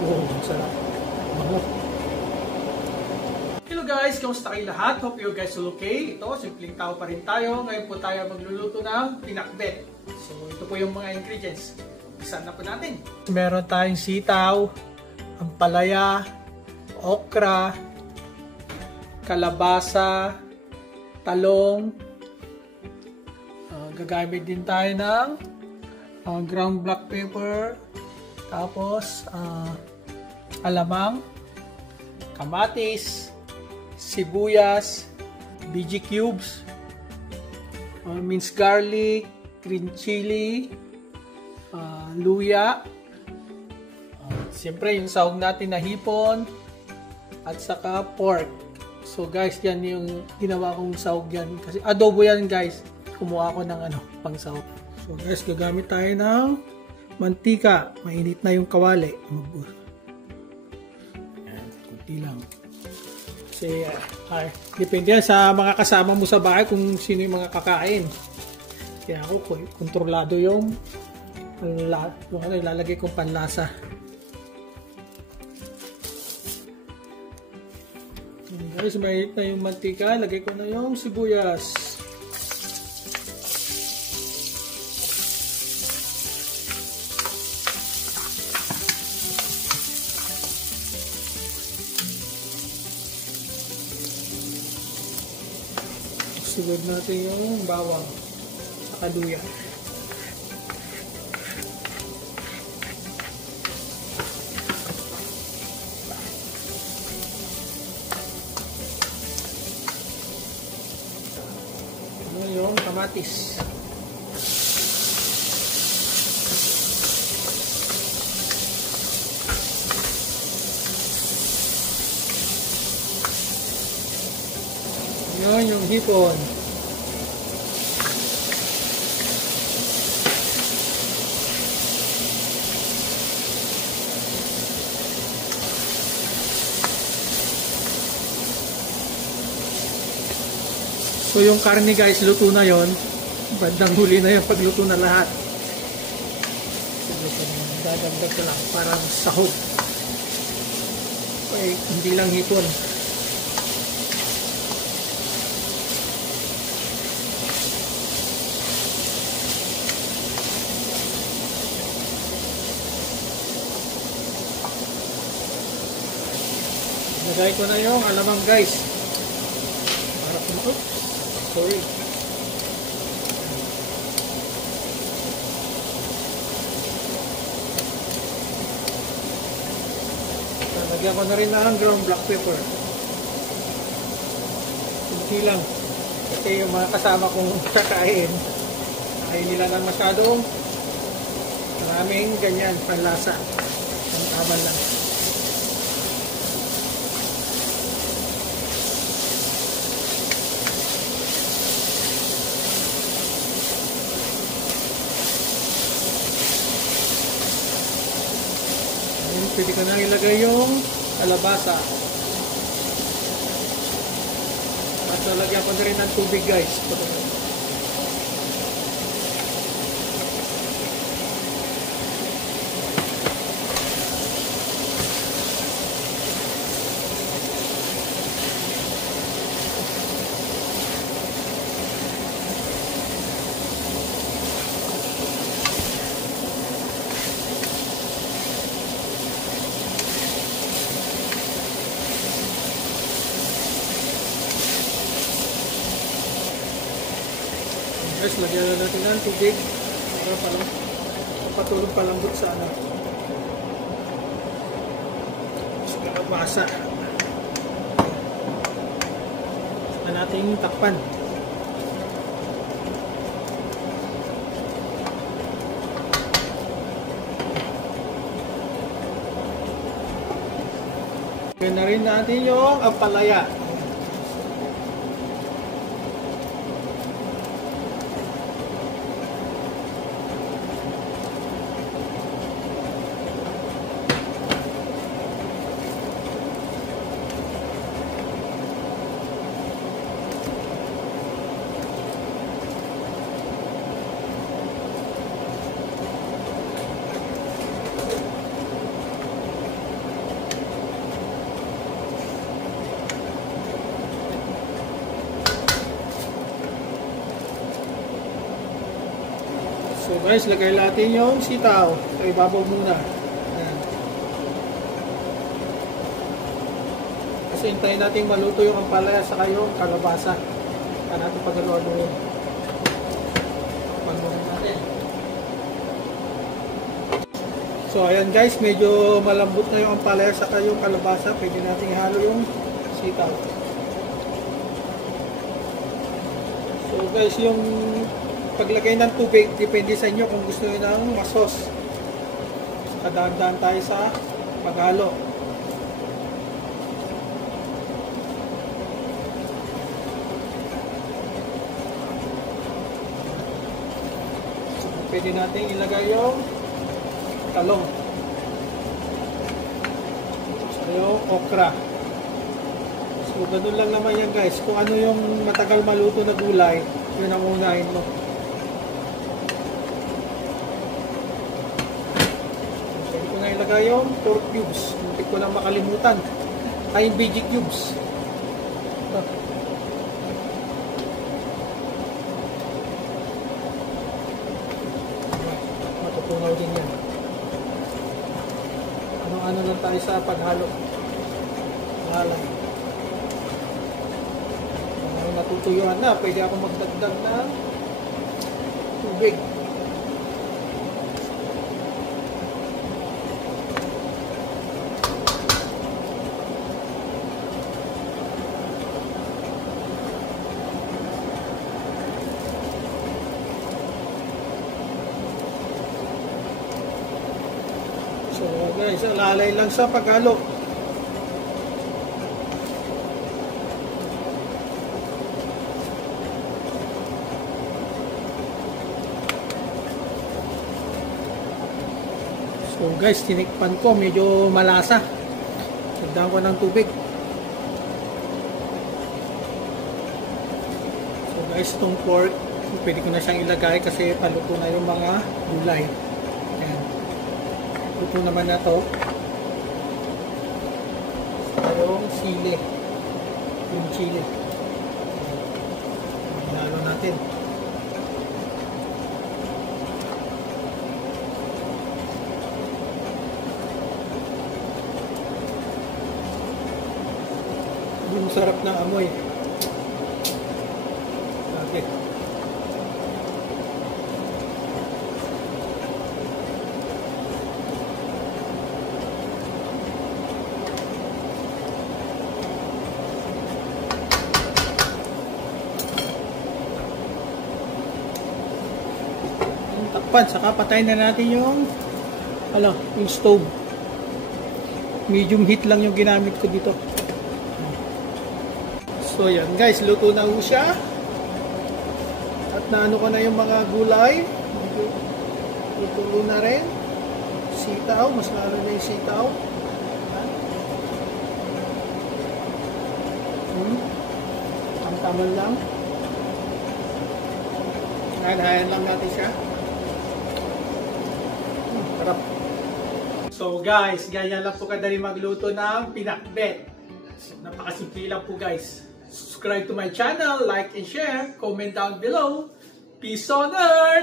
Oh, sarap. Hello guys, kamusta kayo lahat? Hope you guys are okay. Ito, simpleng tao pa rin tayo. Ngayon po tayo magluluto ng pinakbet. So, ito po yung mga ingredients. Isa na po natin. Meron tayong sitaw, ampalaya, okra, kalabasa, talong. Gagamit din tayo ng ground black pepper, tapos alamang, kamatis, sibuyas, BG cubes, minced garlic, green chili, luya, siyempre yung sahog natin na hipon, at saka pork. So guys, yan yung ginawa kong sahog yan. Kasi adobo yan guys. Kumuha ako ng pang sahog. So guys, gagamit tayo ng mantika. Mainit na yung kawali. Yan, kunti lang. Kasi depende yan sa mga kasama mo sa bahay kung sino yung mga kakain. Kaya ako, kontrolado yung ilalagay kong panlasa. Guys, mainit na yung mantika. Lagay ko na yung sibuyas. Sugod natin yung bawang at luya. Ano yung kamatis. Yun yung hipon. So yung karne guys, luto na yon. Bandang huli na yung pagluto na lahat. Dadagdag ko lang parang sahog. Okay, hindi lang hipon. Lagay ko na yung alamang guys. Para pumunod. Sorry. Lagyan ko na rin ng ground black pepper. Kunti lang. Kasi yung mga kasama kong kakain, ay nila na masyadong maraming ganyan panlasa. Ang tama lang. Pwede ko na ilagay yung kalabasa. At lalagyan ko na rin ng tubig guys. Guys, lagyan na natin ng tubig para patulong palambot sa sa kalabasa. Saka natin takpan. Lagyan na rin natin yung ampalaya. guys, lagay natin yung sitaw. So ibabaw muna. Ayan. Kasi hintayin natin maluto yung ampalaya saka yung kalabasa. Para natin pagalo-aloin. Pagmulin natin. So ayan guys, medyo malambot na yung ampalaya saka yung kalabasa. Pwede natin ihalo yung sitaw. So guys, yung paglagay ng tubig, depende sa inyo kung gusto nyo ng masos. Kadaan-daan tayo sa paghalo. So, pwede natin ilagay yung talong. So, yung okra. So, ganun lang naman yan guys. Kung ano yung matagal maluto na gulay, yun ang unahin mo. Pwede ko na ilagay yung pork cubes. Hindi ko lang makalimutan. Ay, yung veggie cubes. Ito. Matutunaw din yan. Ano lang tayo sa paghalo. Halang. Kung natutuyuan na, pwede ako magdagdag ng tubig. So guys, alalay lang sa paghalo. So guys, tinikpan ko, medyo malasa. Lagyan ko ng tubig. So guys, itong pork, pwede ko na siyang ilagay kasi paluto na yung mga gulay. Ayan. Luto naman na to. Yung sili. Yung chili. Hinalo natin. Yung sarap ng amoy. Okay. Takpan, saka patayin na natin yung stove. Medium heat lang yung ginamit ko dito. So yan guys, luto na ho siya. At naano ko na yung mga gulay. Luto na rin. Sitaw, mas lalo na yung sitaw. Tamtaman lang. Hayan lang natin siya. Sarap. So guys, ganyan lang po kadali magluto ng pinakbet. So, napakasimple lang po guys. Subscribe to my channel, like and share, comment down below. Peace on earth!